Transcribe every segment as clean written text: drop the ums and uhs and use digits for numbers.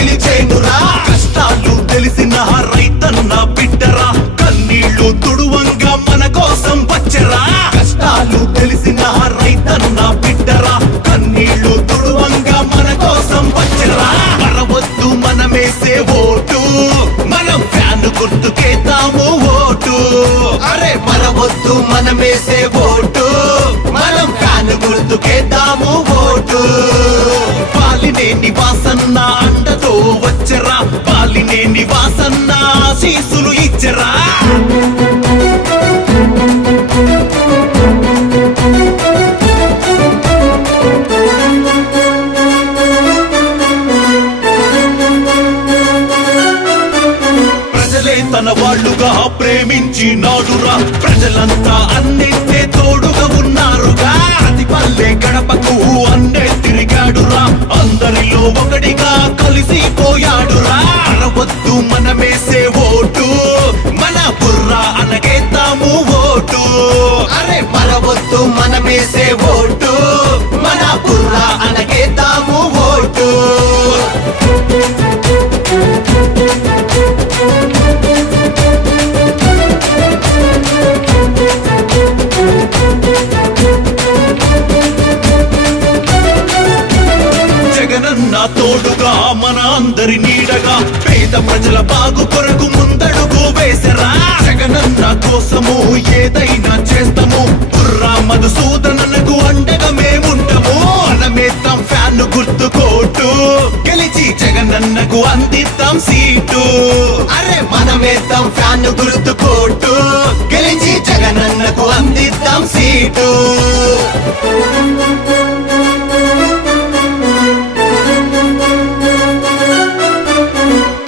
నిలిచేనురా కష్టాలు తెలిసిన రైతన్న బిడ్డరా కన్నీళ్లు తుడువంగా మన కోసం వచ్చరా కష్టాలు తెలిసిన రైతన్న బిడ్డరా కన్నీళ్లు తుడువంగా మన కోసం వచ్చరా మరవద్దు మనమేసే ఓటు మనం ఫ్యాన్ గుర్తుకేద్దాము ఓటు అరే మరవద్దు మనమేసే ఓటు మనం ఫ్యాన్ గుర్తుకేద్దాము ఓటు పాలినేని వాసన్న అండతో వచ్చరా పాలినేని వాసన్న ఆశీస్సులు ఇచ్చరా ప్రజలే తన వాళ్ళుగా ప్రేమించినాడురా ప్రజలంతా అన్నింటే తోడుగా ఉన్నారుగా ప్రతి పల్లె గడపకు అన్నే తిరిగాడురా అందరిలో ఒకటిగా కలిసిపోయాడురా అరవద్దు మనమేసే ఓటు మన బుర్రా అనగేద్దాము ఓటు అరే మరవద్దు మనమేసే ఓటు మన బుర్రా అనగేద్దాము ఓటు జగనన్న తోడుగా మన అందరి నీడగా పేద ప్రజల బాగు కొరకు ముందడుగు వేసరా జగనన్న కోసము ఏదైనా చేస్తాము బుర్రా మధుసూదనకు అండగా మేముంటాము మనమేద్దాం ఫ్యాన్ గుర్తుకోటు గెలిచి జగనన్నకు అందిద్దాం సీటు అరే మనమేద్దాం ఫ్యాన్ గుర్తుకోటు గెలిచి జగనన్నకు అందిద్దాం సీటు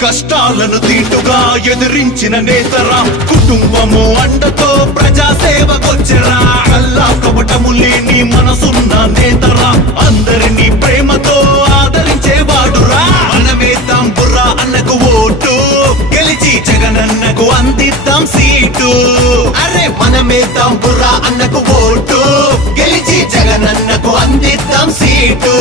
కష్టాలను దీటుగా ఎదిరించిన నేతరా కుటుంబము అండతో ప్రజాసేవకొచ్చరా కల్లా కపటము లేని మనసున్న నేతరా అందరినీ ప్రేమతో ఆదరించేవాడురా మనమేద్దాం బుర్రా అన్నకు ఓటు గెలిచి జగనన్నకు అందిద్దాం సీటు అరే మనమేద్దాం బుర్రా అన్నకు ఓటు గెలిచి జగనన్నకు అందిద్దాం సీటు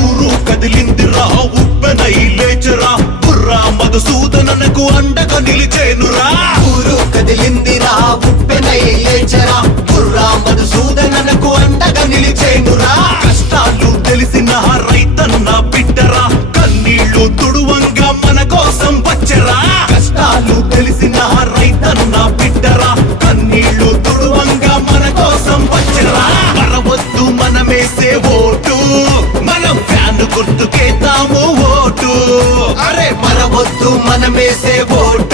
ఊరు కదిలిందిరా ఉప్పెనై లేచరా బుర్రా మధుసూదనకు అండగా నిలిచేనురా ఊరు కదిలిందిరా ఉప్పెనై లేచరా బుర్రా మధుసూదనకు అండగా నిలిచేనురా కష్టాలు తెలిసిన రైతన్న బిడ్డరా కన్నీళ్లు తుడువంగా మన కోసం వచ్చరా కష్టాలు తెలిసిన రైతన్న బిడ్డరా కన్నీళ్లు తుడువంగా మన కోసం వచ్చరా మరవద్దు మనమేసే ఓటు మనం ఫ్యాన్ గుర్తుకేద్దాము ఓటు అరే మరవద్దు మనమేసే ఓటు